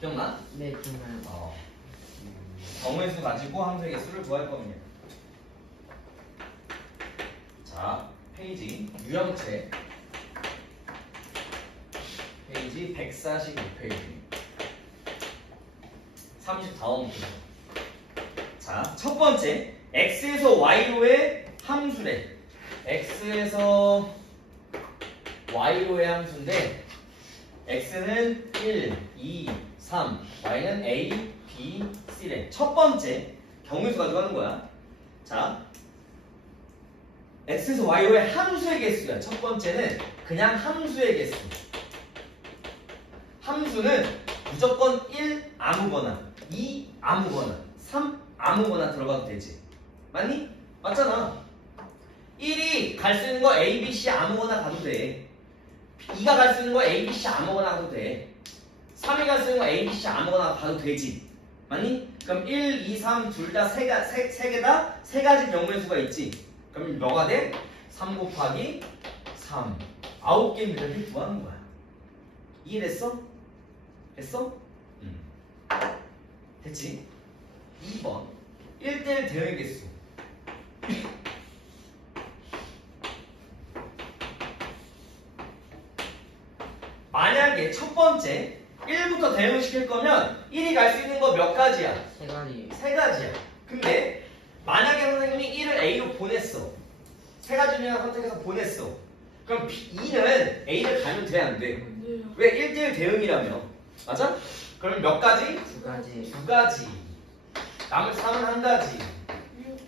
기억나? 네, 기억나요. 경우의 수 가지고 함수의 개수를 구할 겁니다. 자, 페이지 유형체 페이지 145페이지 34번부터. 자, 첫 번째 x에서 y로의 함수래. x에서 y로의 함수인데 x는 1, 2, 3, y는 a, b, c래. 첫 번째 경우수 가지고 하는 거야. 자, x에서 y로의 함수의 개수야. 첫 번째는 그냥 함수의 개수. 함수는 무조건 1 아무거나, 2 아무거나, 3 아무거나 들어가도 되지. 맞니? 맞잖아. 1이 갈 수 있는 거 A, B, C 아무거나 가도 돼. 2가 갈 수 있는 거 A, B, C 아무거나 가도 돼. 3이 갈 수 있는 거 A, B, C 아무거나 가도 되지. 맞니? 그럼 1, 2, 3 둘 다 세 개 다 세 가지 경우의 수가 있지. 그럼 뭐가 돼? 3 곱하기 3. 9개입니다. 이렇게 구하는 거야. 이해됐어? 됐어? 됐지? 2번 1대1 대응의 개수. 만약에 첫 번째 1부터 대응을 시킬 거면 1이 갈 수 있는 거 몇 가지야? 세 가지. 세 가지야. 근데 만약에 선생님이 1을 A로 보냈어. 세 가지 중에 하나 선택해서 보냈어. 그럼 2는 A를 가면 돼, 안 돼? 안 돼요. 왜 1대1 대응이라며? 맞아? 그러면 몇 가지? 두 가지. 두 가지. 나머지 3은 한 가지. 6.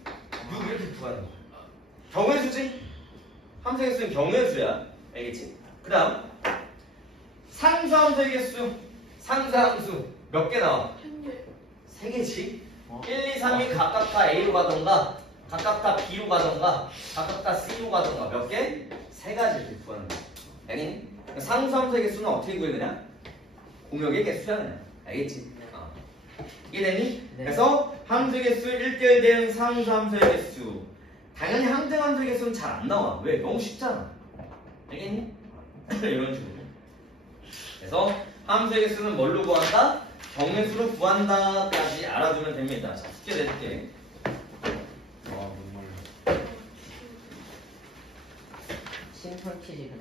6 이렇게 구하는 거야. 경우의 수지? 함수의 개수는 경우의 수야. 알겠지? 그 다음 상수함수의 개수. 상수함수 몇 개 나와? 한 개. 3개지? 어? 1, 2, 3이 각각 다 A로 가던가 각각 다 B로 가던가 각각 다 C로 가던가 몇 개? 3가지 이렇게 구하는 거야. 알겠니? 상수함수의 개수는 어떻게 구해 그냥? 공역의 개수야 그냥. 알겠지? 이해되니? 네. 그래서 함수 개수 1대1 대응 상수함수의 개수. 당연히 항등함수의 개수는 잘 안 나와. 왜? 너무 쉽잖아. 알겠니? 이런 식으로. 그래서 함수의 개수는 뭘로 구한다? 경우수로 구한다까지 알아두면 됩니다. 자, 숙제 내줄게. 와, 정말. 심플 퀴즈 그래.